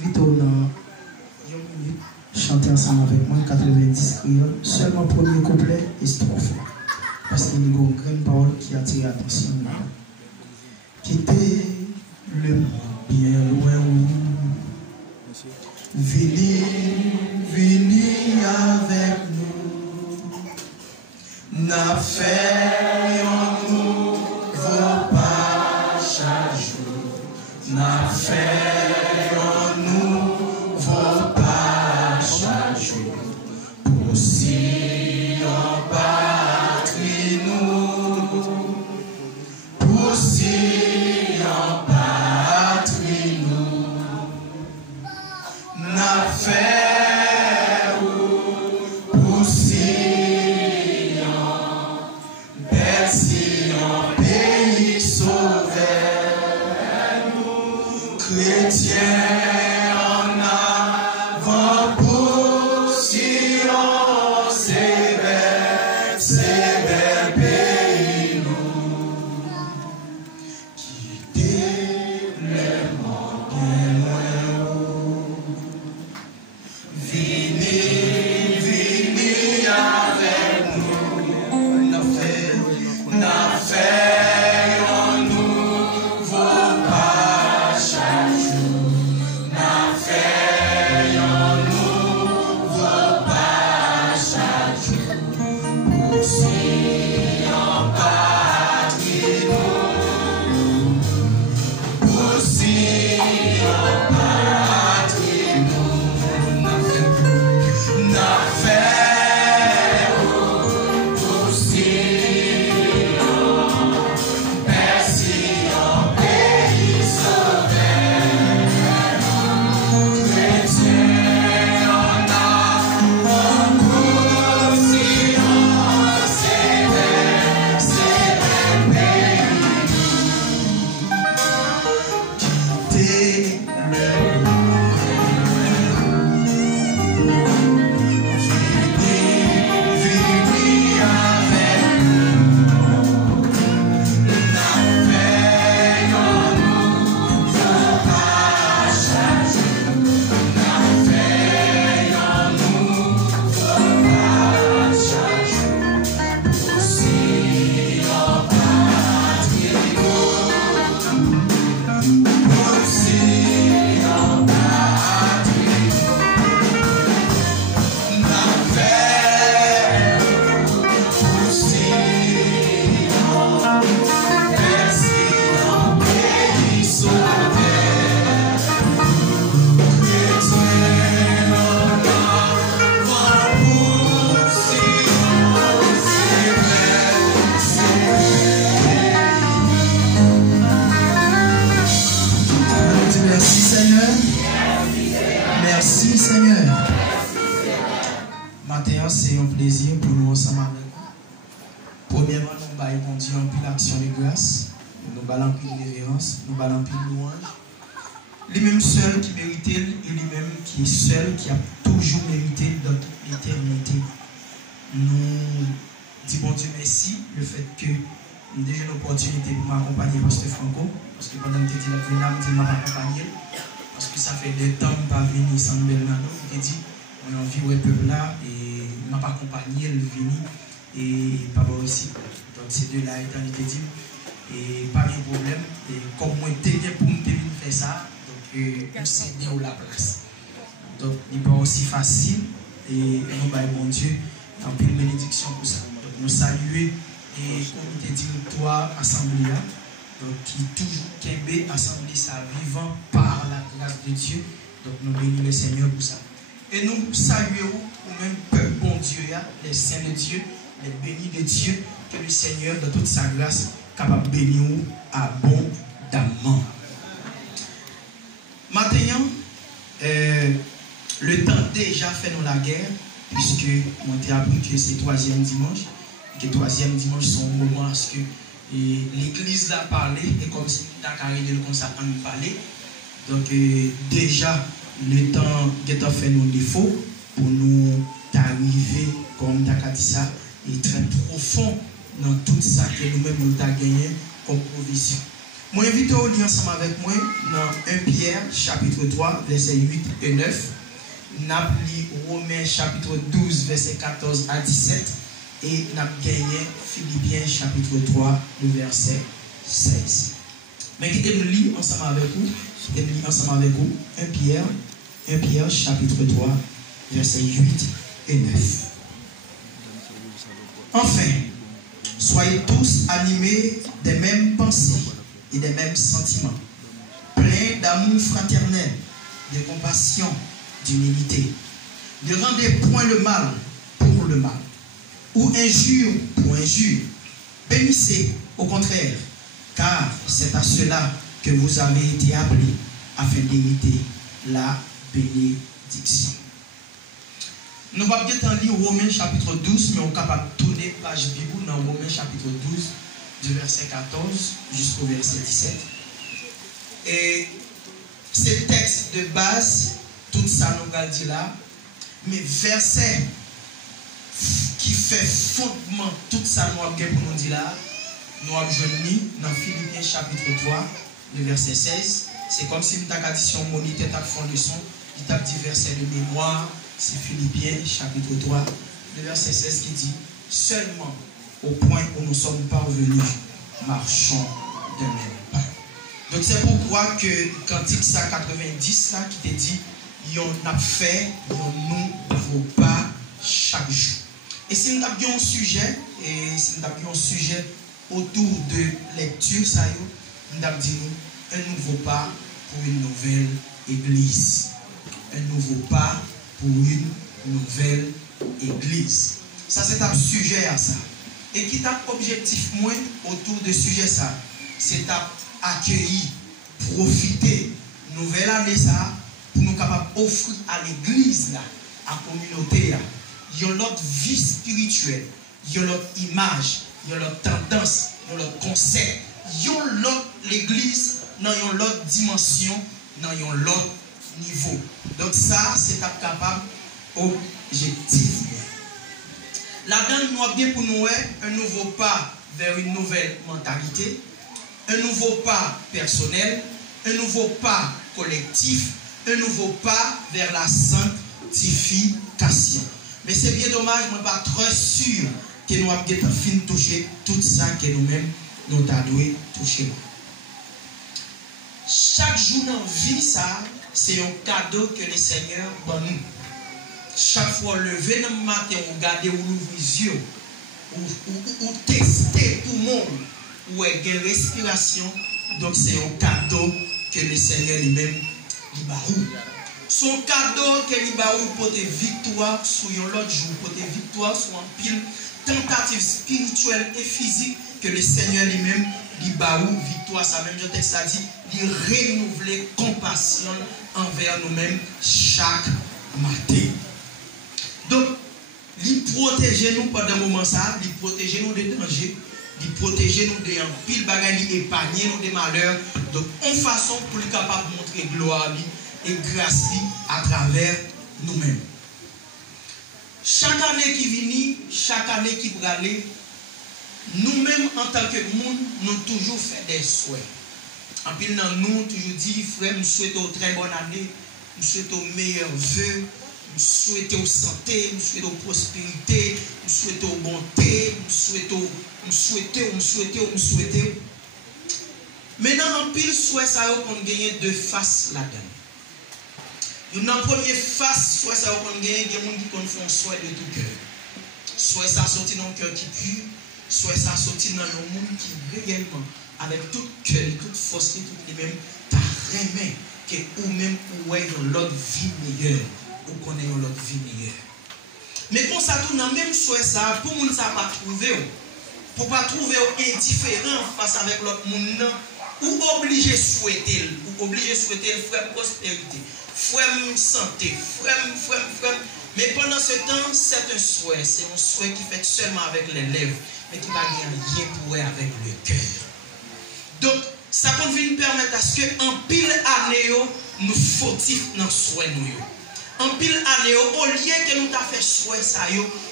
invite dans chanter ensemble avec moi 90 créoles, seulement premier couplet et strophe. Parce qu'il y a une grande parole qui attire l'attention. Quitter le monde bien loin où venez avec nous. N'a fait un nouveau pas chaque jour. N'a fait un nouveau pas chaque jour. Pour si on patrie nous. Pour si on patrie nous. N'a fait c'est un plaisir pour nous ensemble avec vous. Premièrement, nous baillons bon Dieu en pile action de grâce, nous baillons en pile révérence, nous baillons en pile louange. Lui-même seul qui mérite et lui-même qui est seul qui a toujours mérité dans toute l'éternité. Nous disons bon Dieu merci le fait que nous avons déjà l'opportunité pour m'accompagner Pasteur Franco, parce que pendant que je dit là, je m'a accompagné, parce que ça fait 2 temps que je ne suis pas venu sans Bernardo, je dit j'ai envie de peuple là et m'a pas accompagné le venu et papa aussi. Donc ces deux-là étant dit et pas de problème. Et comme moi j'étais pour me faire ça, donc on s'est mis à la place. Donc il n'est pas aussi facile et nous baillons bon Dieu en pile bénédiction pour ça. Donc nous saluons et comité directoire assemblée donc qui toujours qu'aimé assemblée ça vivant par la grâce de Dieu. Donc nous bénissons le Seigneur pour ça. Et nous saluons au même peuple bon Dieu, les saints de Dieu, les bénis de Dieu, que le Seigneur, de toute sa grâce, capable de bénir abondamment. Maintenant, le temps déjà fait nous la guerre, puisque on a appris que c'est 3e dimanche, que 3e dimanche, c'est un moment à ce que l'église a parlé, et comme si Dakar de comme ça, on parler. Donc, déjà, le temps qui a fait nos défauts pour nous arriver, comme Dakar dit ça, et très profond dans tout ça que nous-mêmes nous avons gagné comme provision. Moi, invite à lire ensemble avec moi dans 1 Pierre, chapitre 3, versets 8 et 9. N'a lu Romains, chapitre 12, versets 14 à 17. Et n'a gagné Philippiens, chapitre 3, le verset 16. Mais qui nous lit ensemble avec vous? Qui nous lit ensemble avec vous? 1 Pierre, chapitre 3, versets 8 et 9. Enfin, soyez tous animés des mêmes pensées et des mêmes sentiments, pleins d'amour fraternel, de compassion, d'humilité. Ne rendez point le mal pour le mal, ou injure pour injure. Bénissez au contraire, car c'est à cela que vous avez été appelés, afin d'hériter la bénédiction. Nous allons bien lire Romains chapitre 12, mais on est capable de tourner page Bible dans Romains chapitre 12, du verset 14 jusqu'au verset 17. Et c'est texte de base, tout ça nous va dire là, mais verset qui fait fondement, tout ça nous avons pour nous dire là, nous avons joint dans Philippiens chapitre 3, le verset 16. C'est comme si nous avons dit si on moniteur t'a fait leçon, il t'a dit verset de mémoire. C'est Philippiens chapitre 3, le verset 16 qui dit seulement au point où nous sommes parvenus, marchons de même pas. Donc c'est pourquoi que Cantique 190 là qui te dit on a fait, on nous vaut pas chaque jour. Et si nous avons un sujet, autour de lecture, ça nous avons dit un nouveau pas pour une nouvelle église. Un nouveau pas pour une nouvelle église. Ça, c'est un sujet à ça. Et qui t'a objectif moins autour de sujet ça, c'est accueillir, profiter, nouvelle année ça, pour nous capables d'offrir à l'église là, à la communauté là, il y a l'autre vie spirituelle, il y a l'autre image, il y a l'autre tendance, il y a l'autre concept, il y a l'autre l'église dans une autre dimension, dans un autre niveau. Donc ça, c'est capable objectif. Là-dedans, nous avons bien pour nous un nouveau pas vers une nouvelle mentalité, un nouveau pas personnel, un nouveau pas collectif, un nouveau pas vers la sanctification. Mais c'est bien dommage, je ne suis pas très sûr que nous avons fini de toucher tout ça que nous-mêmes nous avons touché. Chaque jour dans la vie, ça, c'est un cadeau que le Seigneur donne nous. Chaque fois levé dans le matin, vous regardez, vous ouvrez les yeux, vous testez tout le monde, vous avez une respiration. Donc c'est un cadeau que le Seigneur lui-même lui barou. Son cadeau que lui barou pour des victoires sur l'autre jour, pour des victoires sur un pile tentative spirituelle et physique que le Seigneur lui-même lui barou. Victoire, ça même le texte a dit, il renouveler compassion envers nous-mêmes chaque matin. Donc, il protège nous pendant un moment ça, il protège nous des dangers, il protège nous des pile bagages, il épargne nous des malheurs. Donc, en façon pour être capable de montrer gloire et grâce à travers nous-mêmes. Chaque année qui vient, chaque année qui va aller, nous-mêmes en tant que monde, nous toujours fait des souhaits. En pile dans nous, toujours dit, frère, nous souhaitons une très bonne année, nous souhaitons meilleurs vœux, nous souhaitons santé, nous souhaitons prospérité, nous souhaitons bonté, nous souhaitons. Maintenant, en pile souhait, ça va qu'on gagne deux faces là-dedans. Dans la première face, soit ça va qu'on gagne des gens qui font souhait de tout cœur. Soit ça sortit dans un cœur qui pue, soit ça sortit dans un monde qui réellement, avec tout cœur, toute force, tout les mêmes, t'as remis que ou même ou est dans l'autre vie meilleure, ou connaît l'autre vie meilleure. Mais quand ça tourne dans même souhait ça, pour monde ça pas trouver, pour pas trouver indifférent face avec l'autre monde, ou obligé souhaiter, frère prospérité, frère santé, frère. Mais pendant ce temps, c'est un souhait qui fait seulement avec les lèvres, mais qui va rien pour avec le cœur. Donc, ça peut venir permettre à ce que en pile année, nous fautifs dans le souhait nous. En pile année, au lieu que nous t'avons fait souhait ça,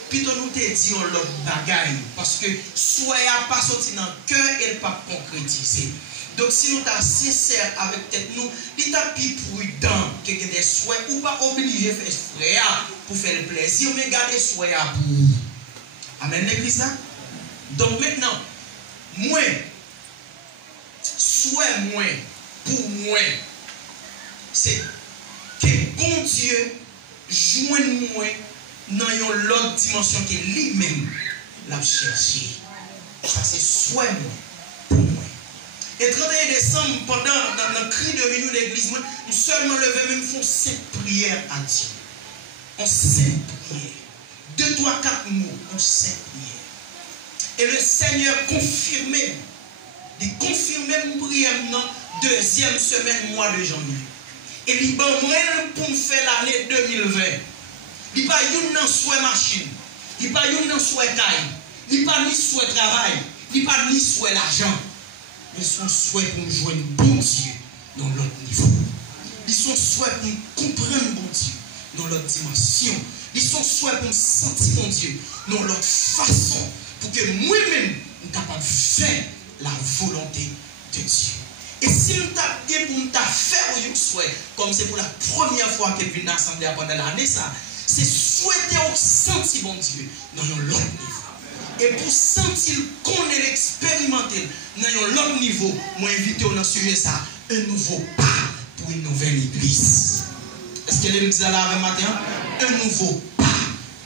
plutôt nous te dit l'autre bagaille. Parce que souhait n'a pas sorti dans le cœur et pas concrétisé. Donc si nous sommes sincères avec tête nous, il est plus prudent que des souhaits ou pas obligé de faire frère pour faire le plaisir, mais garder souhaits à bout. Amen l'église là. Donc maintenant, moi, souhait moi, pour moi, c'est que bon Dieu joigne moi dans une autre dimension que lui-même l'a cherché. Ça c'est souhait moi, pour moi. Et 31 décembre, pendant le cri de minuit de l'église, nous seulement lever même font 5 prières à Dieu. On 5 prières. 2, 3, 4 mots, on 5 prières. Et le Seigneur confirmait, il confirmait une prière dans la 2e semaine mois de janvier. Et il m'a pour me faire l'année 2020. Il n'y a pas une souhait machine, il n'y a pas une souhait taille, il n'y a pas ni souhait travail, il n'y a pas ni souhait l'argent. Ils sont souhait pour nous joindre bon Dieu dans l'autre niveau. Ils sont souhait pour nous comprendre bon Dieu dans l'autre dimension. Ils sont souhait pour nous sentir bon Dieu dans l'autre façon. Pour que moi-même, nous soyons capables de faire la volonté de Dieu. Et si nous avons bien pour nous faire un souhait, comme c'est pour la première fois que nous venons l'assemblée pendant l'année, c'est souhaiter au sentir bon Dieu dans l'autre niveau. Et pour sentir qu'on est expérimenté dans l'autre niveau, moi invite dans ce sujet ça, un nouveau pas pour une nouvelle église. Est-ce qu'elle est là avec matin? Un nouveau pas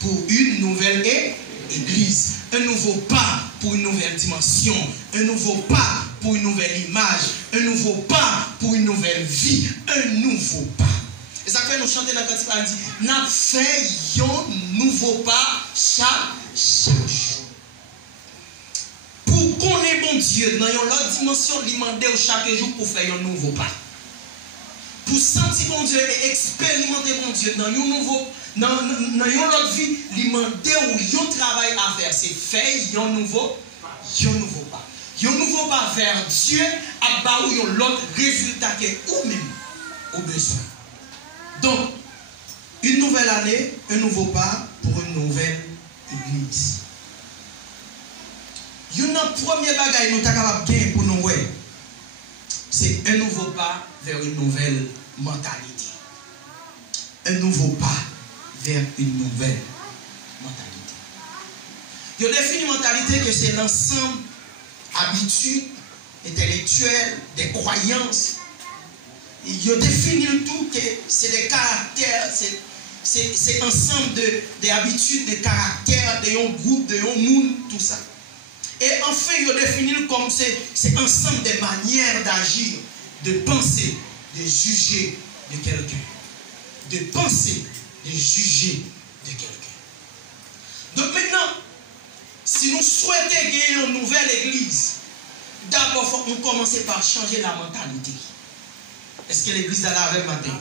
pour une nouvelle église. Un nouveau pas pour une nouvelle dimension. Un nouveau pas pour une nouvelle image. Un nouveau pas pour une nouvelle vie. Un nouveau pas. Et ça fait nous chanter dans le cantique, on dit, n'a fait un nouveau pas chaque jour. Pour connaître bon Dieu dans l'autre dimension, il demande chaque jour pour faire un nouveau pas. Pour sentir bon Dieu et expérimenter bon Dieu dans un nouveau, dans l'autre vie, il demande un travail à faire. C'est faire un nouveau pas. Un nouveau pas vers Dieu à bas où l'autre résultat que vous-même au besoin. Donc, une nouvelle année, un nouveau pas pour une nouvelle église. Un premier bagage nous sommes capables de gagner pour nous, c'est un nouveau pas vers une nouvelle mentalité. Un nouveau pas vers une nouvelle mentalité. Il y a défini mentalité que c'est l'ensemble habitudes intellectuelles, des croyances. Il y a défini le tout que c'est des caractères, c'est ensemble des habitudes, des caractères, de un groupe, de un monde, tout ça. Et enfin, il y a défini comme c'est ensemble des manières d'agir, de penser, de juger de quelqu'un. De penser, de juger de quelqu'un. Donc maintenant, si nous souhaitons gagner une nouvelle église, d'abord, il faut que nous commencions par changer la mentalité. Est-ce que l'église a la avec matin?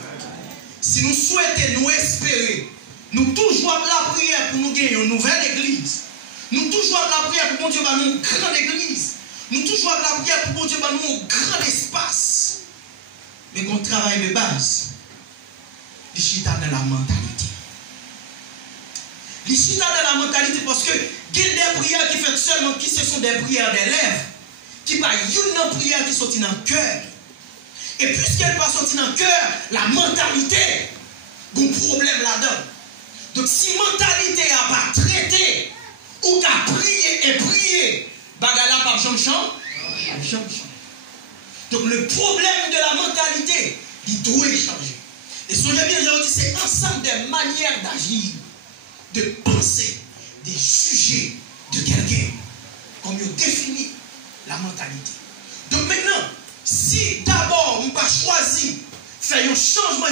Si nous souhaitons nous espérer, nous toujours la prière pour nous gagner une nouvelle église. Nous toujours la prière pour bon Dieu nous une grande église. Nous toujours la prière pour bon Dieu nous un grand espace. Mais qu'on travaille de base. Il chita dans la mentalité. Il chita dans la mentalité parce que il y a des prières qui font seulement qui ce sont des prières des lèvres. Qui pas une prière qui sortit dans le cœur. Et puisqu'elle pas sortie dans le cœur, la mentalité, il y a un problème là-dedans. Donc si la mentalité n'a pas traité, ou qu'à prier et prier, bagala par Jean-Jean. Donc le problème de la mentalité, il doit changer. Et songez bien, je dis, c'est ensemble des manières d'agir, de penser, de juger de quelqu'un, comme il définit la mentalité. Donc maintenant, si d'abord on n'a pas choisi faire un changement,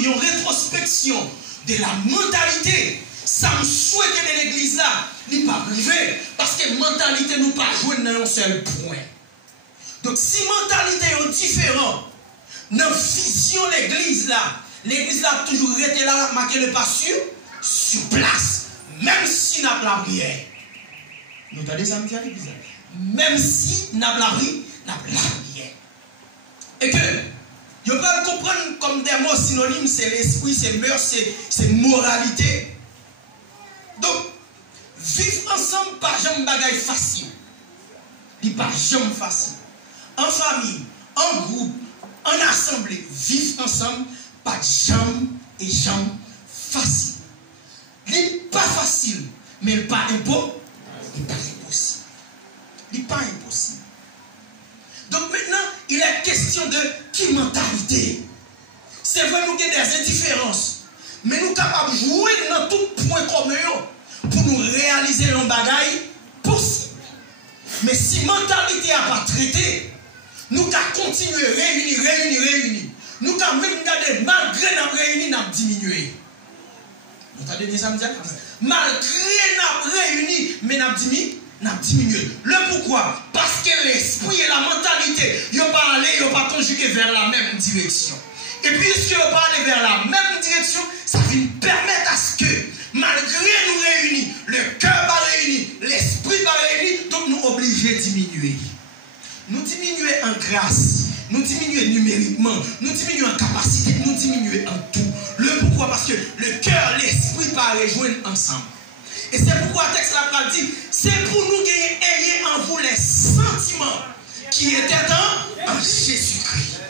une rétrospection de la mentalité, ça me souhaite de l'église là, n'est pas privé, parce que la mentalité nous pas jouer dans un seul point. Donc si la mentalité est différente, dans la vision de l'église là a toujours été là, marqué le pas sur place, même si n'a pas la prière. Nous entendez ça, à l'église là? Même si n'a pas la prière. Et que, vous pouvez comprendre comme des mots synonymes, c'est l'esprit, c'est mœurs, c'est moralité. Donc, vivre ensemble, pas jamais bagaille facile. Il pas jamais facile. En famille, en groupe, en assemblée, vivre ensemble, pas de jambes et jambes faciles. Il n'est pas facile, mais il n'est pas impossible. Il n'est pas impossible. Il n'est pas impossible. Donc maintenant, il est question de qui mentalité. C'est vrai, nous avons des indifférences, mais nous sommes capables de jouer dans tout point commun pour nous réaliser un bagage possible. Mais si la mentalité n'a pas traité, nous allons continuer à réunir. Nous allons même garder, malgré nous réunir, nous allons diminuer. Vous entendez bien ça me dire? Malgré nous réunir, mais nous allons diminuer. Le pourquoi? Parce que l'esprit et la mentalité, ils n'ont pas allé, ils n'ont pas conjugué vers la même direction. Et puisqu'ils n'ont pas allé vers la même direction, ça va nous permettre à ce que, malgré nous réunis, le cœur va réunir, l'esprit va réunir, donc nous obligés de diminuer. Nous diminuer en grâce, nous diminuer numériquement, nous diminuer en capacité, nous diminuer en tout. Le pourquoi? Parce que le cœur, l'esprit va rejoindre ensemble. Et c'est pourquoi le texte là dit, c'est pour nous gagner ayez en vous les sentiments qui étaient en Jésus-Christ.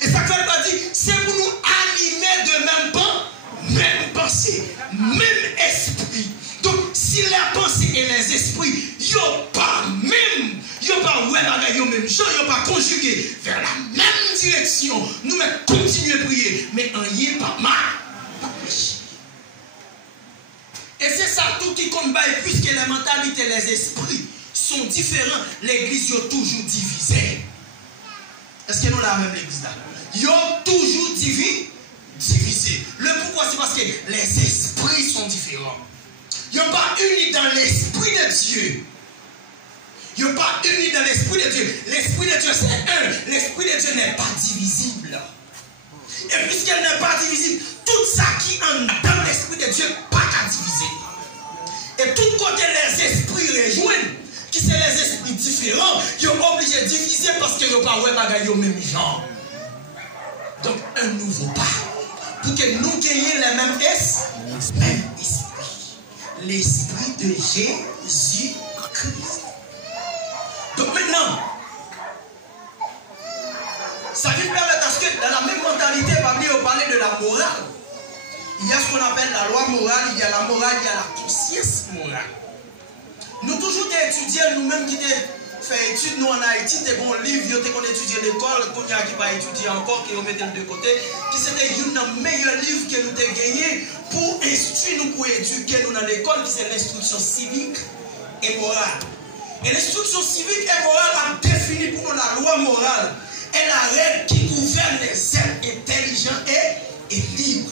Et ça fait pas dire, c'est pour nous animer de même pas, même pensée, même esprit. Donc, si la pensée et les esprits, ils n'ont pas même, ils n'ont pas même chose, ils n'ont pas conjugué vers la même direction, nous continuons à prier, mais en y est pas mal, pas péché. Et c'est ça tout qui compte, puisque les mentalités, les esprits sont différents, l'église est toujours divisée. Est-ce que nous l'avons même l'église là? Ils ont toujours divisé. Le pourquoi? C'est parce que les esprits sont différents. Ils n'ont pas unis dans l'esprit de Dieu. Ils n'ont pas unis dans l'esprit de Dieu. L'esprit de Dieu c'est un. L'esprit de Dieu n'est pas divisible. Et puisqu'elle n'est pas divisible, tout ça qui en dans l'esprit de Dieu n'est pas qu'à diviser. Et tout côté les esprits rejoignent, qui sont les esprits différents, ils sont obligés de diviser parce qu'ils n'ont pas au même genre. Donc un nouveau pas. Pour que nous gagnions le même esprit. L'esprit de Jésus-Christ. Donc maintenant, ça vient permettre à ce que dans la même mentalité, on parler de la morale. Il y a ce qu'on appelle la loi morale, il y a la morale, il y a la conscience morale. Nous toujours étudiés, nous-mêmes qui fait études, nous en Haïti, des bons livres, qu'on étudie à l'école, qu'on a qui va étudier encore, qui on mettait de côté, qui c'était un meilleur livre que nous avons gagné pour instruire nous, pour éduquer nous dans l'école, qui c'est l'instruction civique et morale. Et l'instruction civique et morale a défini pour nous la loi morale et la règle qui gouverne les êtres intelligents et libres.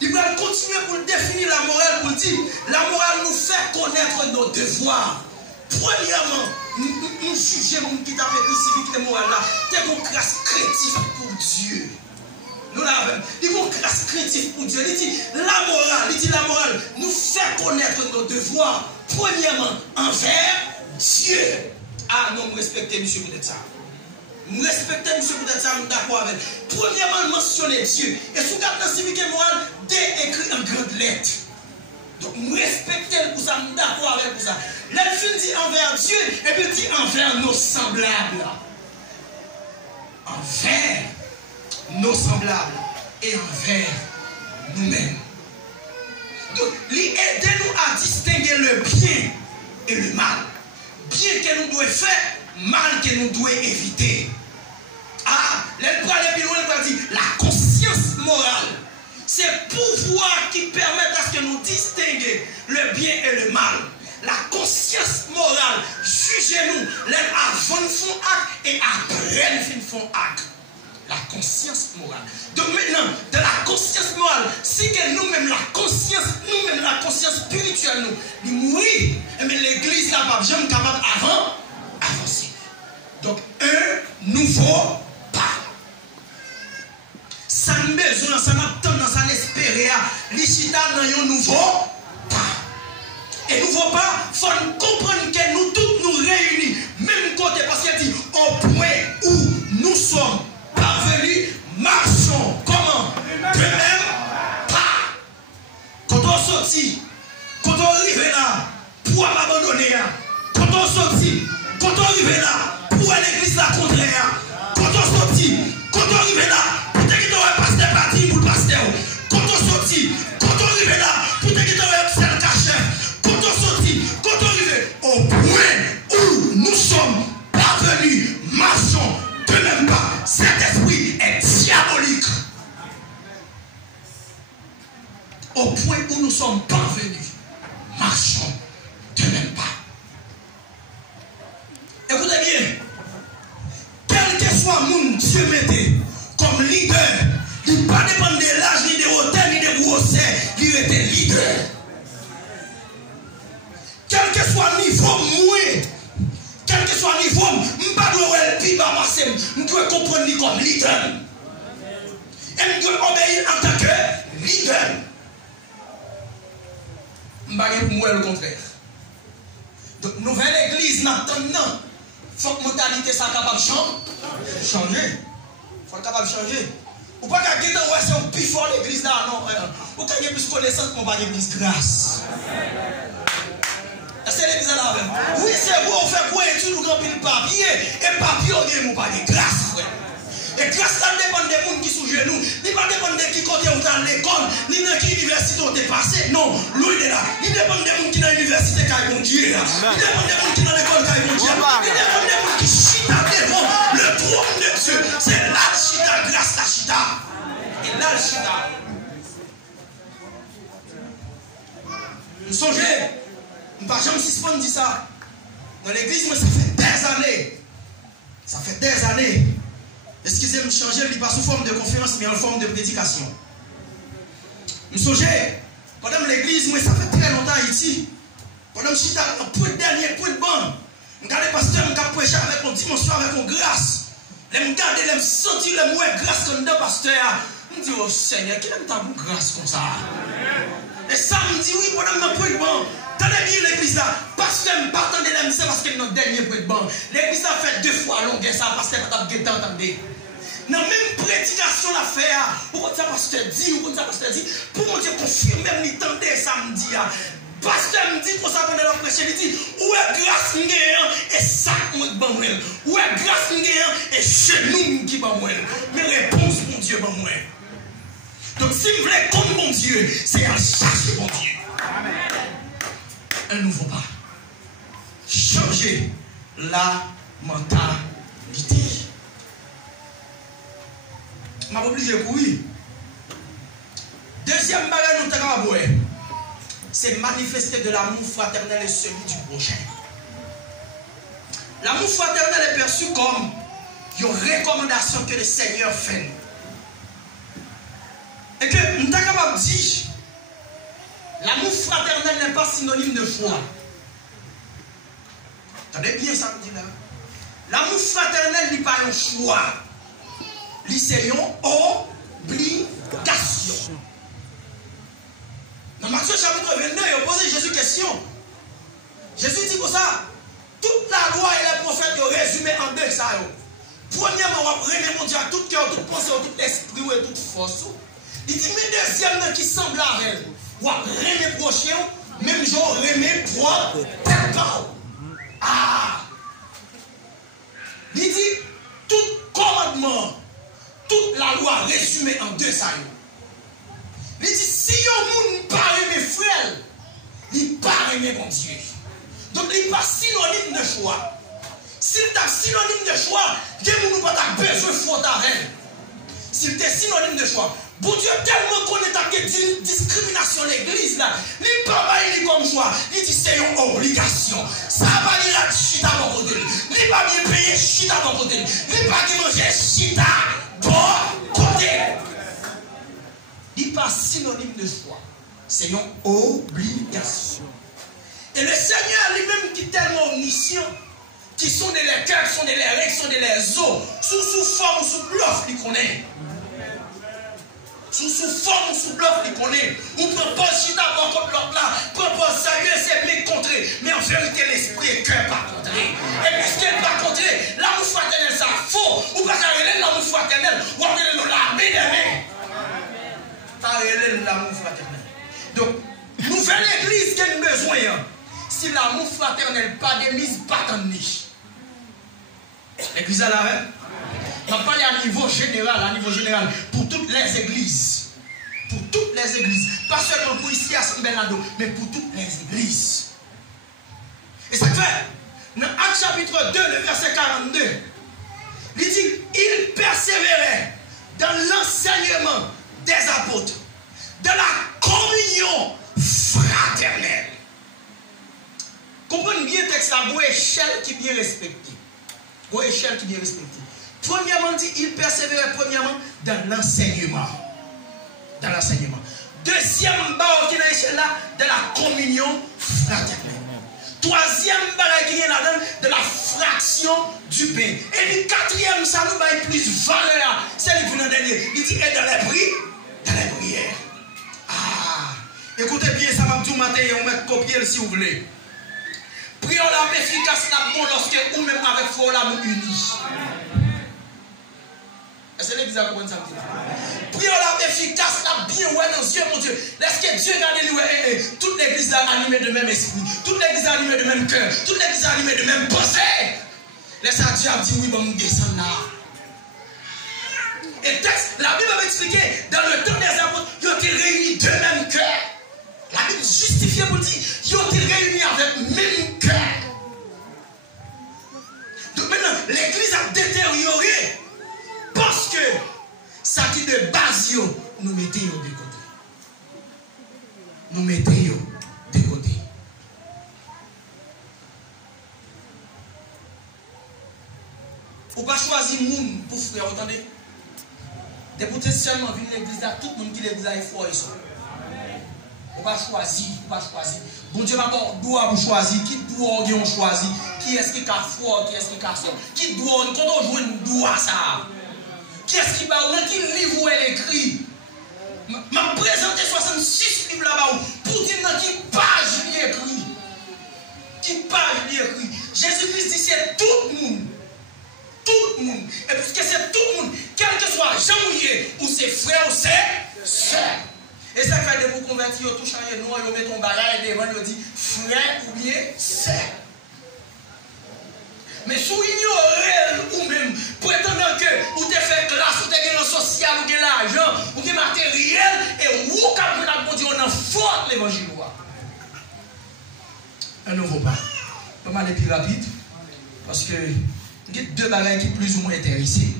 Il va continuer pour définir la morale, pour dire la morale nous fait connaître nos devoirs. Premièrement, nous jugeons qui t'a fait civique et morale là, c'est une grâce créative pour Dieu. Nous l'avons. Il y a une grâce créative pour Dieu. Il dit la morale nous fait connaître nos devoirs. Premièrement, envers Dieu. Ah non, vous respectez monsieur peut-être ça. Nous respectons monsieur peut-être ça, nous d'accord avec. Premièrement, mentionner Dieu. Et sous garde dans civique et morale, écrit en grande lettre. Donc nous respectons pour ça, nous d'accord avec pour ça. L'elfine dit envers Dieu et puis dit envers nos semblables. Envers nos semblables et envers nous-mêmes. Donc, aidez-nous à distinguer le bien et le mal. Bien que nous devons faire, mal que nous devons éviter. Ah, l'elle plus loin, elle dit la conscience morale. C'est le pouvoir qui permet à ce que nous distinguions le bien et le mal. La conscience morale, jugez-nous, avant nous font acte et après nous font acte. La conscience morale. Donc maintenant, de la conscience morale, si que nous-mêmes, la conscience spirituelle, nous mourir, mais l'église n'a pas jamais capable avancer. Donc, un nouveau pas. Ça n'a besoin, ça n'a tendance à l'espérer, l'Ichita dans un nouveau pas. Et nouveau pas, il faut comprendre que nous tous nous réunis, même côté, parce qu'elle dit, au point où nous sommes parvenus, marchons. Comment? De même pas. Quand on sortit, quand on arrive là, pour m'abandonner, quand on sortit, quand on arrive là, pour l'église la contraire, quand on sortit, on sortit, quand on arrive là, pour te quitter avec celle cachée, quand on sortit, quand on arrive au point où nous sommes parvenus, marchons de même pas. Cet esprit est diabolique. Au point où nous sommes parvenus, marchons de même pas. Écoutez bien, quel que soit mon Dieu mettez comme leader, il ne pas dépendre de l'âge, ni de hauteur, ni de grosseur, il était leader. Quel que soit le niveau, moi, quel que soit le niveau, je ne pas je dois comprendre lui comme leader. Et je dois obéir en tant que leader. Je ne vais pas pour le contraire. Donc, nouvelle église, maintenant, il faut que la mentalité soit capable de changer. Il faut capable de changer. Ou pas qu'à guetter, ouais, c'est un plus fort l'église là, non. Ou qu'à gagner plus connaissance, on va gagner plus grâce. C'est l'église là même. Oui, c'est vous, on fait quoi étude ou grand pile papier. Et papier, on gagne, on pas de grâce, frère. Et grâce, ça dépend des gens qui sont sous genoux. Il ne dépend pas de qui côté on est à l'école, ni de qui université on est passé. Non, lui est là. Il dépend des gens qui sont dans l'université qui ont Dieu là. Il dépend des gens qui sont dans l'école qui ont Dieu. Il dépend des gens qui chita devant le trône de Dieu. C'est là le chita, grâce la chita. Et là le chita. Vous songez, nous ne pouvons jamais suspendre dit ça. Dans l'église, moi, ça fait des années. Ça fait des années. Excusez-moi de changer, il n'est pas sous forme de conférence, mais en forme de prédication. Nous songez, pendant l'église, moi, ça fait très longtemps ici. Pendant que je suis dans le dernier point de bande, je regarde le pasteur, je prêcher avec une dimension, avec une grâce. Je me regarde, je me sentir le mot grâce comme le pasteur. Je me dis, oh Seigneur, qui aime ta grâce comme ça? Et ça me dit, oui, pendant le point de bande. Tenez bien l'église là, parce que je ne pas attendre l'aime, c'est parce que notre dernier point de bande. L'église a fait 2 fois longueur, ça, parce que je n'ai pas entendu. Dans la même prédication la faire, pourquoi ça pasteur dit, ou ça pasteur dit, pour mon Dieu confirmer, même l'entendez samedi. Pasteur me dit, pour ça pendant la prêcher, il dit, où est grâce et ça moi qui ban moi. Où est grâce et genou qui ban moi. Mais réponse mon Dieu ban moi. Donc si vous voulez comme mon Dieu, c'est à chercher mon Dieu. Un nouveau pas. Changer la mentalité. Je suis obligé de courir. Deuxième bagage, c'est manifester de l'amour fraternel et celui du prochain. L'amour fraternel est perçu comme une recommandation que le Seigneur fait. Et que nous sommes capables de dire, l'amour fraternel n'est pas synonyme de foi. Attendez bien ça me dit là. L'amour fraternel n'est pas un choix. C'est une obligation. Dans Matthieu chapitre 22, il a posé Jésus question. Jésus dit comme ça, toute la loi et les prophètes sont résumés en 2 ça. Premièrement, on va remettre mon Dieu à tout cœur, toute pensée, tout esprit et toute force. Il dit, mais deuxièmement, qui semble à elle, on va remettre prochain, même genre remettre propre. Ah! Il dit, tout commandement, toute la loi résumée en 2 ça. Il dit, si on ne pas mes frères, il ne pas aimer mon Dieu. Donc, il n'est pas synonyme de choix. S'il est synonyme de choix, il n'y a pas besoin de foi d'arrêt. S'il est synonyme de choix, bon Dieu, tellement qu'on est à une discrimination l'église là, il n'est pas il comme choix. Il dit, c'est une obligation. Ça va dire la chita dans côté. Il n'est pas bien payé chita dans côté. Il n'est pas bien manger chita dans côté. Il n'est pas synonyme de choix. C'est une obligation. Et le Seigneur lui-même qui est tellement omniscient, qui sont des cœurs, qui sont des règles, qui sont des os, sous forme, sous bluff, il connaît. Sous forme, sous bluff, il connaît. On ne peut pas chita contre l'autre là, on ne peut pas saluer, c'est bien contré. Mais en vérité, l'esprit est cœur pas contré. Et puisqu'il n'est pas contré, l'amour fraternel, ça faux. Ou pas arrêter l'amour fraternel, ou appeler la bénévole. Arrêter l'amour fraternel. Donc, nouvelle église qui a besoin. Si l'amour fraternel pas de mise, pas de niche. L'église à l'arrêt. On va parler à niveau général, pour toutes les églises. Pour toutes les les églises. Pas seulement pour ici à San Bernardo, mais pour toutes les églises. Et ça fait, dans Actes chapitre 2, le verset 42, il dit, il persévérait dans l'enseignement des apôtres, de la communion fraternelle. Comprenez bien le texte là, une échelle qui est bien respectée. Une échelle qui est bien respectée. Premièrement, dit, il persévérait premièrement dans l'enseignement. Dans l'enseignement. Deuxième barre qui est dans l'échelle là, de la communion fraternelle. Troisième barre qui est là-dedans, de la fraction du pain. Et le quatrième, ça nous va plus valeur. C'est le plus dernier. Il dit, et dans les prières. Ah, écoutez bien, ça m'a dit au matin, on va copier si vous voulez. Prions la efficace la bon lorsque ou même avec foi là nous unis. Est-ce que l'église a compris ça? Prions la efficace la bien ouais dans Dieu mon Dieu. Laisse Dieu garde lui toute l'église là animée de même esprit, toute l'église animée de même cœur, toute l'église animée de même pensée. Laisse Dieu a dit oui bon nous descendre là. Et texte, la Bible va expliquer dans le temps des apôtres, ils ont été réunis de même cœur. La Bible justifie pour dire, ils ont été réunis avec même cœur. Donc maintenant, l'église a détérioré parce que ça dit de base, nous mettons de côté. Nous mettons de côté. Ou pas choisir moun pour frère, vous entendez? Député seulement venir l'église là, tout le monde qui l'église là est fort et ça. On va choisir, on va choisir. Bon Dieu va doit vous choisir. Qui doit on choisir? Qui est-ce qui a fort? Qui est-ce qui a fort? Qui doit quand on joue une doigt ça? Qui est-ce qui va dans quel livre où elle écrit? M'a présenté 66 livres là-bas pour dire dans quelle page il écrit. Qui page il écrit? Jésus-Christ dit c'est tout le monde. Tout le monde. Et puisque c'est tout le monde, quel que soit Jean-Mouillé, ou ses frères, ou ses sœurs. Et ça fait de vous convertir, tout changer noir, vous mettez un bagage devant, vous dites frère ou bien sœur. Mais si vous ignorez ou même, prétendant que vous avez fait classe, vous avez un social, vous avez l'argent, vous avez matériel, et vous avez la bon Dieu, on a fort l'évangile. Un nouveau pas. On va aller plus rapide, parce que il y a deux bagages qui sont plus ou moins intéressés.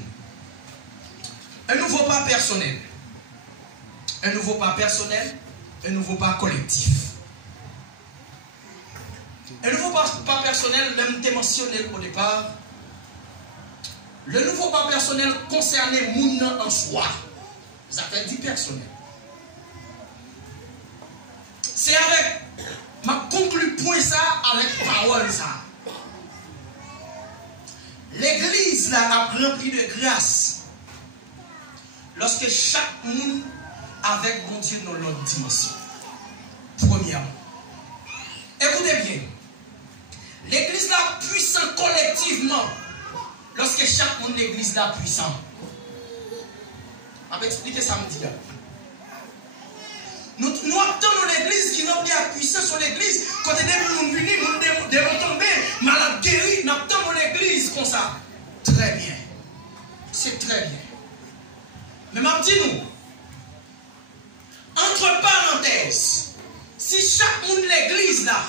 Un nouveau pas personnel. Un nouveau pas personnel, un nouveau pas collectif. Un nouveau pas personnel, même été mentionné au départ. Le nouveau pas personnel concernait moun en soi. Ça fait dit personnel. C'est avec, ma conclu point ça avec parole ça. L'église là a rempli de grâce lorsque chaque monde avec bon Dieu dans l'autre dimension. Premièrement, écoutez bien, l'église là puissant collectivement lorsque chaque monde de l'église là puissant. Je vais expliquer ça me dit là. Nous attendons l'église qui n'a pas puissance sur l'église. Quand des gens venus, nous devons tomber, malade guéri, nous attendons l'église comme ça. Très bien. C'est très bien. Mais je dis nous, entre parenthèses, si chaque monde de l'église là,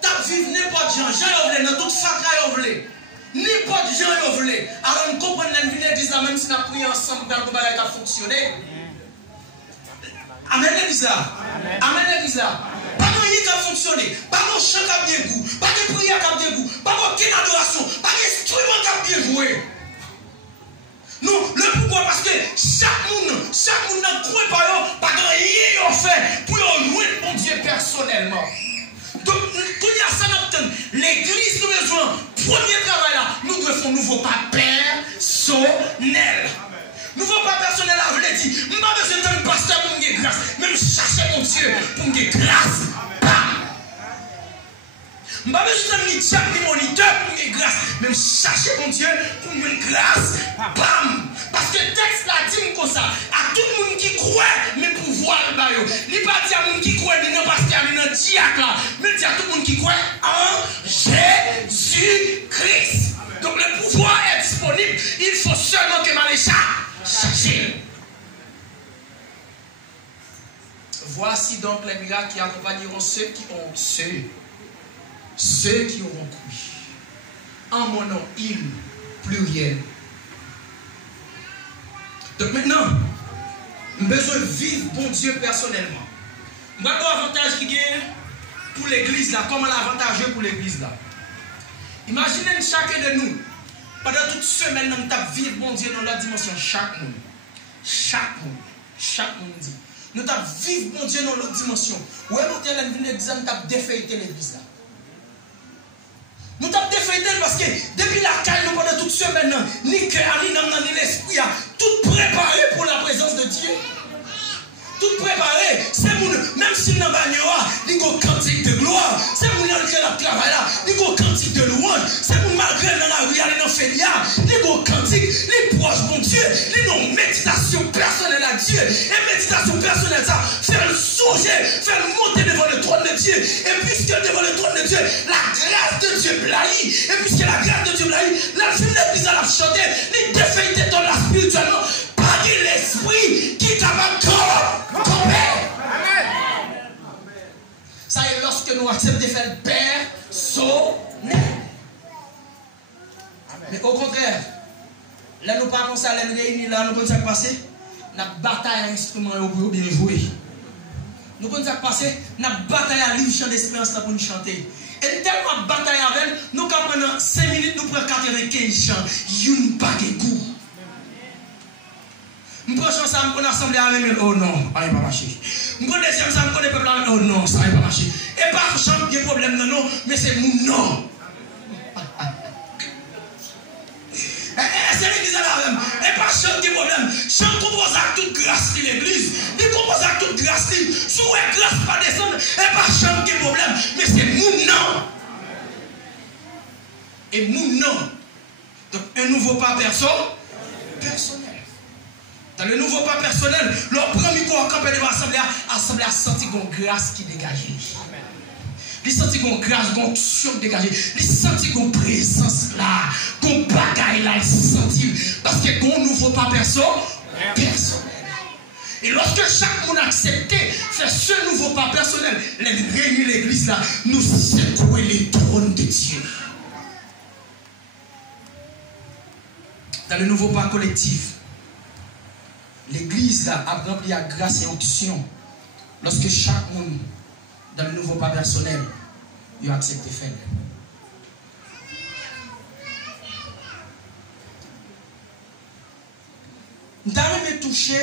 t'as vécu n'importe Jean, Jean dans toute fac n'importe Jean alors nous comprenons l'église là, même si nous avons prié ensemble, dans le travail qui a fonctionné. Amen l'église là. Amen l'église là. Pas de rien qui a fonctionné. Pas de chant qui a bien goût. Pas de prière qui a bien goût. Pas d'aucune adoration. Pas d'instrument qui a bien joué. Non, le pourquoi? Parce que chaque monde n'a cru pas de rien qu'on fait pour louer mon Dieu personnellement. Donc, quand il y a ça, l'église nous besoin, premier travail là, nous devons faire un nouveau pas personnel. Nouveau pas personnel, là, je l'ai dit, je n'ai pas besoin d'un pasteur pour me dire grâce, même chercher mon Dieu pour me dire grâce. Je n'ai pas besoin d'un diable ni moniteur pour me dire grâce, même chercher mon Dieu pour me dire grâce. Bam! Parce que le texte là dit comme ça, à tout le monde qui croit, mais pour voir le bail. Il n'est pas dit à tout le monde qui croit, mais non parce qu'il y a un diacre là, mais dit à tout le monde qui croit en Jésus-Christ. Donc le pouvoir est disponible, il faut seulement que Malécha chercher. Voici donc les miracles qui accompagneront ceux qui auront cru. En mon nom, il, pluriel. Donc maintenant, nous avons besoin de vivre bon Dieu personnellement. Nous avons un avantage qui est pour l'église là. Comment l'avantage pour l'église là? Imaginez chacun de nous, pendant toute semaine, nous avons vivre bon Dieu dans la dimension. Chaque monde dit. Nous avons vivre bon Dieu dans l'autre dimension. Où est-ce que nous avons l'examen, nous avons défait l'église là? Nous avons défait parce que depuis la caille, nous pendant toute semaine, ni cœur, ni âme, ni l'esprit, tout préparé pour la présence de Dieu. Tout préparé. C'est mon, même si nous avons il y a un cantique de gloire. C'est mon qui a travaillé là, il y a un cantique de louange. C'est mon malgré dans la rue, il y a un félia, il y a un cantique, il proche mon Dieu, il y a une méditation personnelle à Dieu. Et méditation personnelle, ça, faire le songer, faire monter devant le trône de Dieu. Et puisque devant le trône de Dieu, la grâce de Dieu blaillit. Et puisque la grâce de Dieu blaillit, la vie de la chanter, les défaités dans la spirituellement. Pas l'esprit qui est capable de tomber. Ça est lorsque nous acceptons de faire le personnel. Mais au contraire, là nous pas comme ça, là nous réunir là, nous connaissons ce qui passer. Notre bataille à instrument pour bien jouer. Nous connaissons ce qui passer, notre bataille à livre chant d'espérance pour nous chanter. Et tellement bataille avec nous, quand pendant 5 minutes, nous prenons 95 chants, une pas de goût. Nous prenons chant ça, nous prenons assemblée avec nous, oh non, ça n'a pas marché. Nous prenons deuxième ça, nous prenons le peuple avec oh non, ça n'a pas marché. Et pas chant qui a problème, non, non, mais c'est mon non. C'est l'église là même. Et pas chant qui a problème. Chant compose à toute grâce de l'église. Il compose à toute grâce. Si vous êtes grâce pas descendre, et pas chant qui a problème, mais c'est mon non. Et mon non. Donc un nouveau pas personnel. Dans le nouveau pas personnel, le premier coup à camper devant l'assemblée a senti une grâce qui dégageait. Il senti une grâce, une onction dégagée. Il senti une présence là, une bagaille là, il senti. Parce que un nouveau pas personnel. Et lorsque chaque monde acceptait faire ce nouveau pas personnel, les réunir l'église là, nous secouer les trônes de Dieu. Dans le nouveau pas collectif, l'église là a rempli à grâce et onction. Lorsque chaque monde, dans le nouveau pas personnel, il a accepté de faire. Nous avons même touché,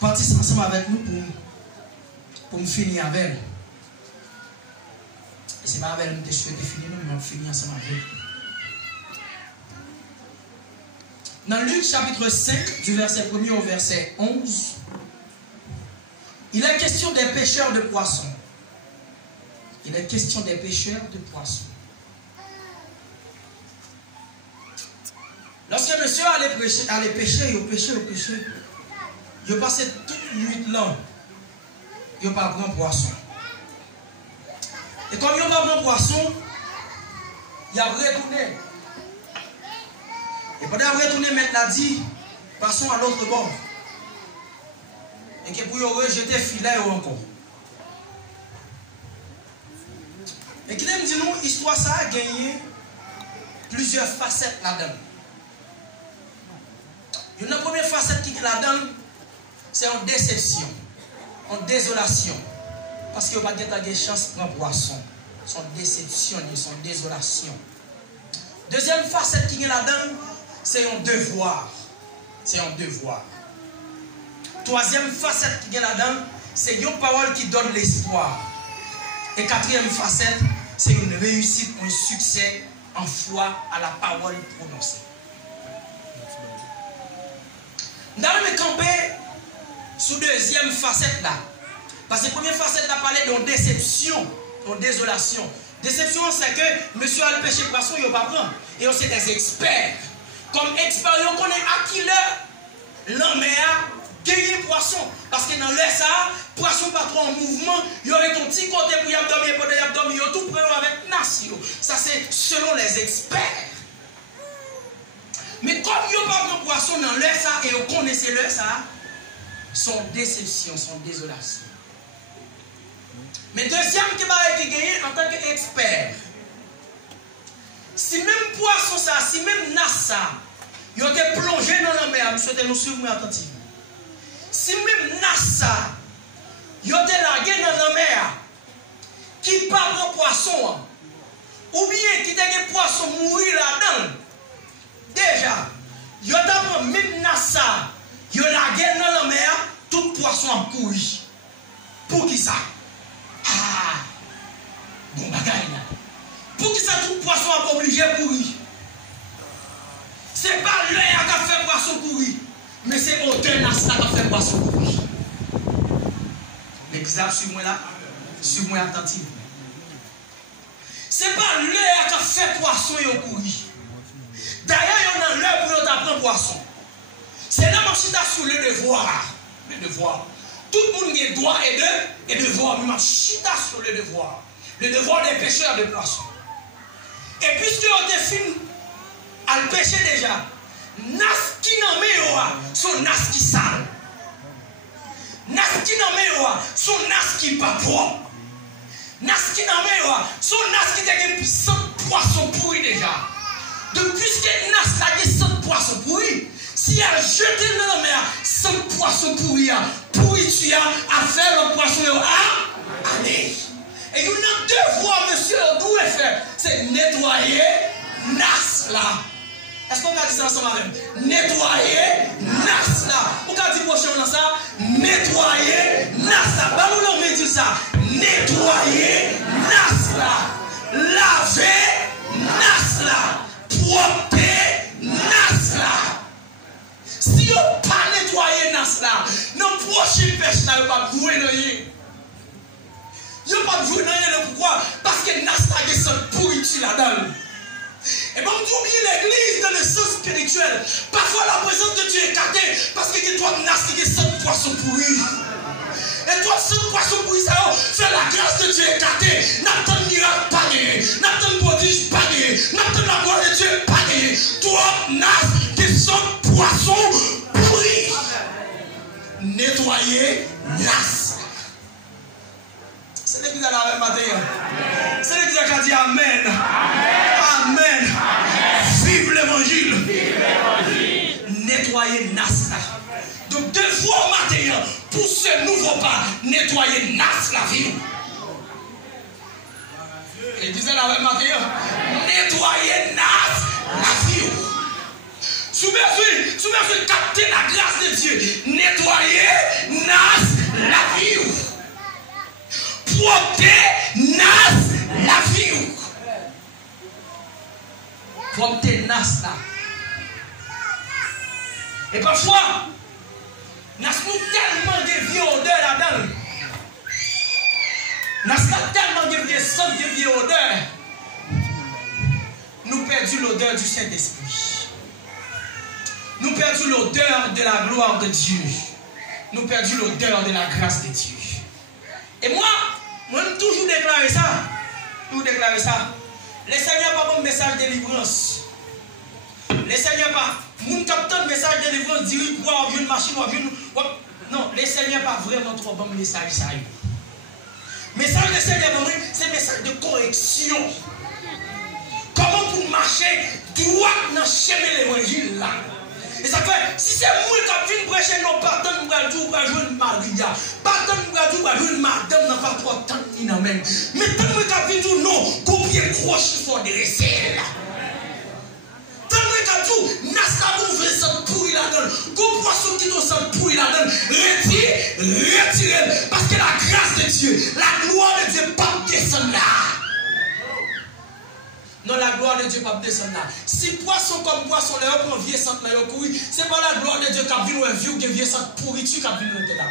partir ensemble avec nous pour me finir avec elle. Et c'est pas avec elle que je souhaite finir, mais on finir ensemble avec elle. Dans Luc chapitre 5, du verset 1er au verset 11, il est question des pêcheurs de poissons. Il est question des pêcheurs de poissons. Lorsque monsieur allait pêcher, il passait toute nuit là. Il n'a pas pris poisson. Et comme il n'a pas pris poisson, il a retourné. Et pendant qu'il retourné, maintenant, il a dit, passons à l'autre bord. Et que pour rejeter filet encore. Et qu'il me dit, nous, l'histoire, ça a gagné plusieurs facettes là-dedans. Une première facette qui est là-dedans, c'est en déception, en désolation. Parce qu'il n'y a pas de chance pour un poisson. Son déception, son désolation. Deuxième facette qui est là-dedans, c'est un devoir. C'est un devoir. Troisième facette qui est là-dedans, c'est une parole qui donne l'espoir. Et quatrième facette, c'est une réussite, un succès en foi à la parole prononcée. Nous allons camper sous deuxième facette là. Parce que la première facette a parlé de déception, de désolation. Déception, c'est que monsieur a le péché poisson, il n'a pas prendre. Et on c'est des experts. Comme experts, on connaît à qui l'homme a gagné le poisson. Parce que dans l'air, ça, poisson pas trop en mouvement, il y aurait ton petit côté pour y abdominer, pour y abdominer, tout prêt avec nation. Ça, c'est selon les experts. Mais comme il n'y a pas de poisson dans l'air, ça, et on connaissait l'air, ça, son déception, son désolation. Mais deuxième qui m'a gagné en tant qu'expert, si même poisson ça, si même nas ça, il a été plongé dans la mer, je souhaite nous suivre attentivement. Si même nas ça, il a été largué dans la mer, qui parle de poisson, ou bien qui a des poissons mourir là-dedans, déjà, il a été même nas ça, il a largué dans la mer, tout poisson a couru. Pour qui ça? Ah, bon bagaille là. Pour qui ça tout poisson a pas obligé de courir? C'est pas l'air qui a fait poisson courir, mais c'est l'auteur qui a fait poisson courir. L'exemple, suis-moi là, suis-moi attentivement. C'est pas l'air qui a fait poisson et courir. D'ailleurs, il y a l'heure pour apprendre poisson. C'est là que je suis sur le devoir. Le devoir. Tout le monde a droit et devoir. Mais je suis sur le devoir. Le devoir des pêcheurs de poissons. Et puisque on est fini à le pêcher déjà, nas qui n'en met son nas qui sale. Nas qui n'en met son nas qui pas propre. Nas qui n'en met son nas qui a 100 poissons pourris déjà. Donc puisque nas a 100 poissons pourris, si elle a jeté dans la mer 100 poissons pourris, pourriture à faire le poisson à aller. Et il y a deux devoirs, monsieur, on doit faire. C'est nettoyer nas là. Est-ce qu'on a dit ça ensemble avec? Nettoyer nas là. Ou quand dit prochain dans ça? Nettoyer nas là. Bah nous l'on dit ça. Nettoyer nas là. Laver nas là. Propter nas là. Si on ne pas nettoyer nas là, nos prochaines pêches là, on va jouer dans les. Je ne vais pas jouer dans les. Pourquoi? Parce que nas là, il y a cette pourriture là-dedans. Et bien, on oublie l'église dans le sens spirituel. Parfois, la présence de Dieu est cachée parce que tu dois nas qui est 100 poissons pourris. Et toi, 100 poissons pourris, ça c'est la grâce de Dieu est cachée. N'attends miracle pas gagné. N'attends prodige pas gagné. N'attends la gloire de Dieu pas gagné. Toi, nas qui sont poissons pourris. Nettoyer nas. C'est l'église à la même matin. C'est l'église qui a dit Amen. Amen. Vive l'évangile. Nettoyer nas. Donc deux fois au matin, pour ce nouveau pas, nettoyer nas la vie. L'église à la même matin. Nettoyer nas la vie. Soumets-vous, capter la grâce de Dieu. Nettoyer nas la vie. Propter nas la vie. Propter nas là. Et parfois, nous avons tellement de vieilles odeurs là-dedans. Nous avons tellement de vieilles sortes de vieilles odeurs. Nous perdons l'odeur du Saint-Esprit. Nous perdons l'odeur de la gloire de Dieu. Nous perdons l'odeur de la grâce de Dieu. Et moi, je toujours déclarer ça. Toujours déclarer ça. Le Seigneur n'a pas un message de délivrance. Le Seigneur n'a pas. Mon capteur message de délivrance dit quoi, une machine, non, le Seigneur n'a pas vraiment trop bon message. Message du Seigneur, c'est un message de correction. Comment pour marcher droit dans le chemin de l'évangile là. Et ça fait, si c'est moi qui viens prêcher, non, pardon, nous allons jouer une Maria. Pardon, nous allons jouer une madame, n'a pas trop de temps ni non même. Mais tant que nous avons dit non, combien de croches il faut dresser là. Tant que nous avons dit, nous veut s'en pourrir là-dedans. Qu'on poisson qui nous s'en pourrir là-dedans. Retirez. Parce que la grâce de Dieu, la gloire de Dieu, pas descendre là. Non, la gloire de Dieu ne peut pas descendre là. Si poisson comme poisson, là, on vient sans là, ce n'est pas la gloire de Dieu qui a vu un vieux qui vient sans pourriture qui a vu nous là.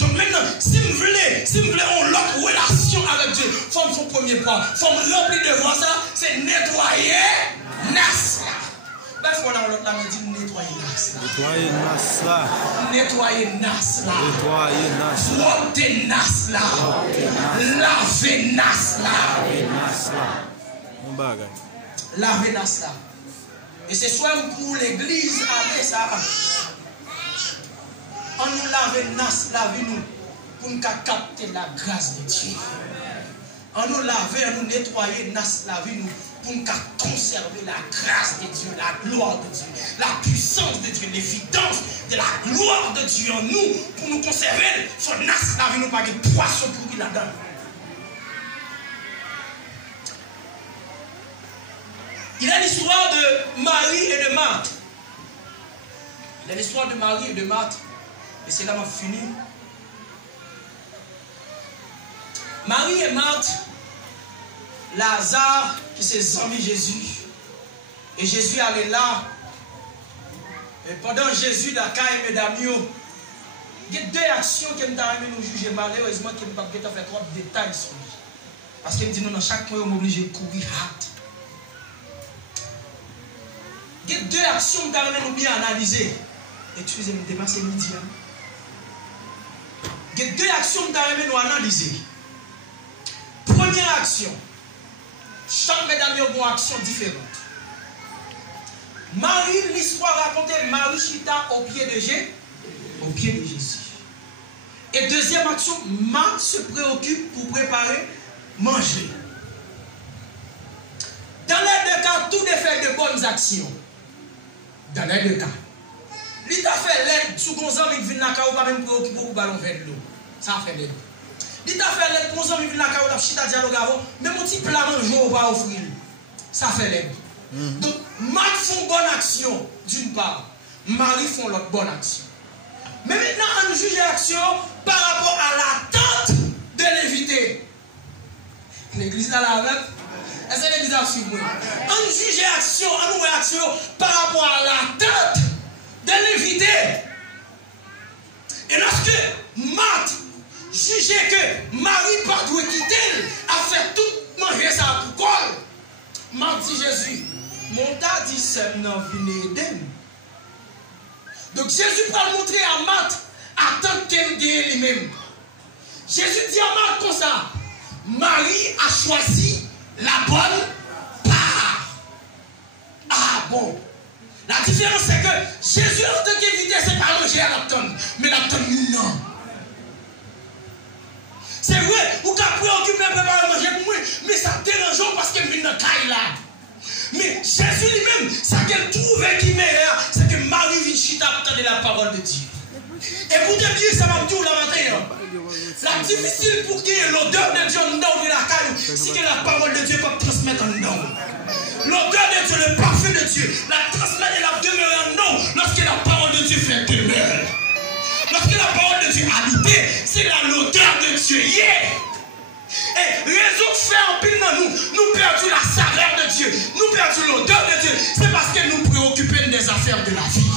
Donc maintenant, si vous voulez une autre relation avec Dieu, il faut son premier point. Il faut remplir de voir ça, c'est nettoyer nas là. Ben, il faut dans l'autre là, on dit nettoyer nas là. Nettoyer nas là. Nettoyer nas là. Nettoyer nas là. Propter nas là. Laver nas là. Laver nas là. Laver nas là. Et c'est soit pour l'église, aller ça. On nous lave nas, lave nous, pour nous capter la grâce de Dieu. On nous lave, on nous nettoyer, nas, lave nous, pour nous conserver la grâce de Dieu, la gloire de Dieu, la puissance de Dieu, l'évidence de la gloire de Dieu en nous, pour nous conserver. Son nas, lave nous, pas de poisson pour qu'il là-dedans. Il y a l'histoire de Marie et de Marthe. Il y a l'histoire de Marie et de Marthe. Et c'est là que je finis. Marie et Marthe, Lazare qui s'est envie Jésus. Et Jésus allait là. Et pendant Jésus, la caille, mesdames, il y a deux actions qui me donnent nous juger. Malheureusement, qui ne peuvent pas faire trop de détails sur lui. Parce qu'il me dit, non, dans chaque point, on est obligé de courir hâte. Il y a deux actions qui nous bien analyser. Excusez-moi, c'est midi. Il y a deux actions qui nous analyser. Première action. Chaque mesdames a une action différente. Marie, l'histoire racontée, Marie chita au pied de Jésus. Et deuxième action, Marthe se préoccupe pour préparer, manger. Dans les deux cas, tout est fait de bonnes actions. Dans les deux cas. Il t'a fait l'aide sous gonzam, il vient là, ou pas même préoccupé pour ballon vers l'eau. Ça fait l'aide. Il t'a fait l'aide, gonzam, il vient là, ou pas chita dialogue avant, même un petit plat manger ou pas offrir. Ça fait l'aide. Donc, Marthe font bonne action, d'une part. Marie font l'autre bonne action. Mais maintenant, on juge l'action par rapport à l'attente de l'invité. L'église à la même. Est-ce que l'église a suivi? On juge l'action, on nous action par rapport à l'attente de l'invité. Et lorsque Marthe jugeait que Marie pas doit quitter, a fait tout manger ça pour quoi? Marthe dit Jésus, mon tas dit c'est non venu aider. Donc Jésus va montrer à Marthe attendre qu'elle gagne lui-même. Jésus dit à Marthe comme ça, Marie a choisi la bonne part. Ah bon. La différence c'est que Jésus en tant qu'invité, c'est pas manger à l'attendre, mais l'attendre non. C'est vrai, vous avez préoccupé de préparer manger pour moi, mais ça dérange parce que je suis dans le là. Mais Jésus lui-même, ça qu'elle trouvait qui est meilleur, c'est que Marie vient chita de la parole de Dieu. Et pour te dire, ça va me dire la matin. La difficile pour qu'il y ait l'odeur de Dieu dans la caille, c'est que la parole de Dieu peut transmettre en nous. L'odeur de Dieu, le parfum de Dieu, la transmettre et la demeurer en nous lorsque la parole de Dieu fait demeure. Lorsque la parole de Dieu habite, c'est l'odeur de Dieu. Yeah. Et raison fait en pile dans nous perdons la saveur de Dieu, nous perdons l'odeur de Dieu, c'est parce que nous préoccupons des affaires de la vie.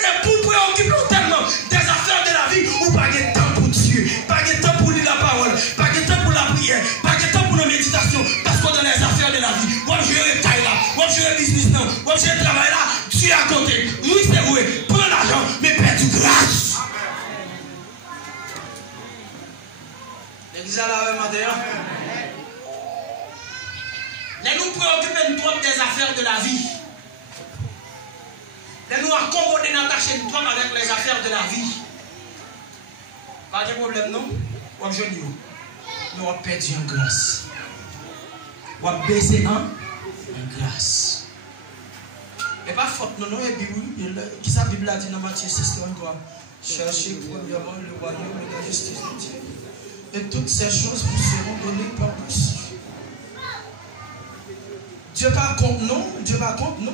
Et pour préoccuper tellement des affaires de la vie, ou pas de temps pour Dieu, pas de temps pour lire la parole, pas de temps pour la prière, pas de temps pour la méditation, parce que dans les affaires de la vie, on gérer le taille là, on gérer le business là, on gérer le travail là, Dieu à côté. Oui, c'est vrai, prends l'argent, mais perds du grâce. L'église à la matin. Nous préoccupons trop des affaires de la vie. Nous accommodons notre chaîne avec les affaires de la vie. Pas de problème, non? Ou je dis, nous avons perdu en grâce. Ou avons baissé en grâce. Et pas faute, non, et Bible, qui ça, Bible a dit dans Matthieu 6, cherchez premièrement le royaume et la justice de Dieu. Et toutes ces choses vous seront données par-dessus. Dieu par contre, non. Dieu par contre, non.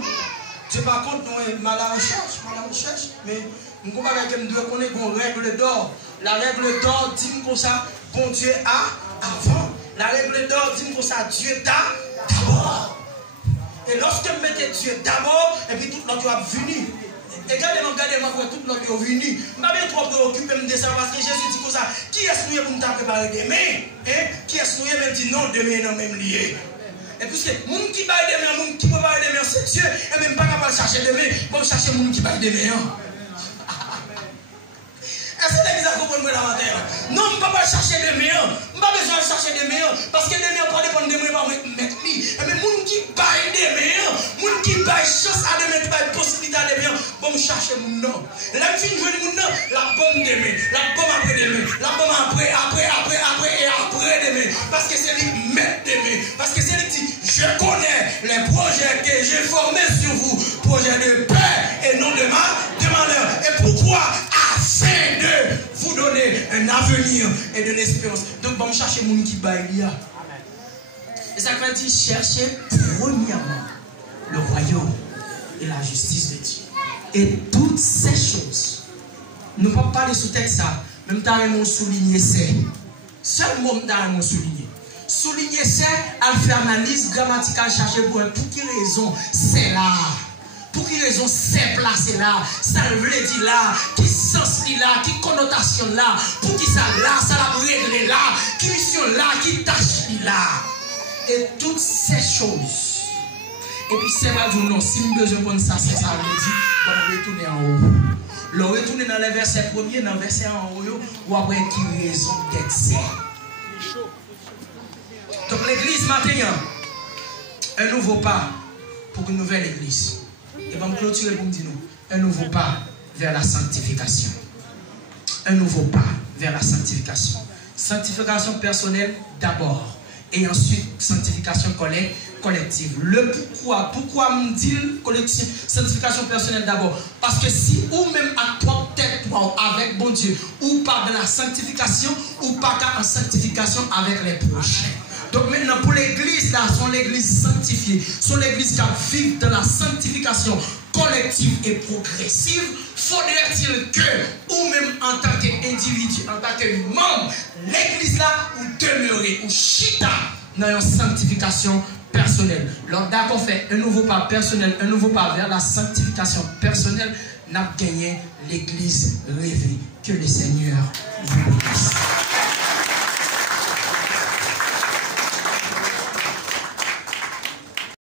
Dieu par contre, non, mal à recherche. Mais nous devons connaître une règle d'or. La règle d'or dit comme ça, bon Dieu a avant. La règle d'or dit comme ça, Dieu d'abord. Et lorsque vous mettez Dieu d'abord, et puis tout l'autre va venir. Et regardez-moi, tout l'autre est venu. Je ne suis pas trop préoccupé de ça parce que Jésus dit comme ça, qui est-ce nous pour nous préparer demain? Qui est-ce nous même dit non, demain non même lié. Et puisque les gens qui baillent demain, les gens qui préparent demain, c'est Dieu. Et même pas capable de chercher demain, comme chercher les gens qui baillent demain. Est-ce que l'église a compris la matin? Non, je ne peux pas chercher demain. Je n'ai pas besoin de chercher demain. Parce que demain, on ne peut pas dépendre de moi, mettre lui. Et mais les gens qui baillent demain, les gens qui baillent chance à demain, qui baillent possibilité à demain, bon, chercher mon nom. La fin de mon nom, la pomme demain, la pomme après demain, la pomme après demain. Parce que c'est lui mettre demain. Parce que c'est lui qui dit, je connais les projets que j'ai formés sur vous. Projets de paix et non de malheur. Et pourquoi? Afin de vous donner un avenir et de l'espérance. Donc, bon, chercher mon qui baille. Et ça veut dire chercher premièrement le royaume et la justice de Dieu. Et toutes ces choses, nous ne pouvons pas parler sous texte ça, même temps on souligner c'est. Seul mot on souligner. Souligner c'est, à faire analyse grammaticale, chercher pour quelle raison c'est là. Pour quelle raison c'est placé là, ça veut dire là, qui sens là, qui connotation là, pour qui ça là, ça la règle là, qui mission là, qui tâche là. Et toutes ces choses. Et puis c'est mal du non, si nous besoin de ça, c'est ça veut dire, on va retourner en haut. Le retourner dans le verset premier, dans le verset en haut, ou après qui raison d'excès. Donc l'église matin, un nouveau pas pour une nouvelle église. Et bien, clôturer pour me dire nous, un nouveau pas vers la sanctification. Un nouveau pas vers la sanctification. Sanctification personnelle d'abord. Et ensuite, sanctification collective. Le pourquoi me dit sanctification personnelle d'abord? Parce que si ou même à toi, tête avec bon Dieu, ou pas de la sanctification, ou pas en sanctification avec les prochains. Donc maintenant, pour l'église, là, sont l'église sanctifiée, sont l'église qui vit dans la sanctification collective et progressive, faudrait-il que, ou même en tant qu'individu, en tant que membre, l'église là, ou demeurer, ou chita, dans une sanctification personnelle. Alors d'accord, fait un nouveau pas personnel, un nouveau pas vers la sanctification personnelle, n'a gagné l'église rêvée. Que le Seigneur vous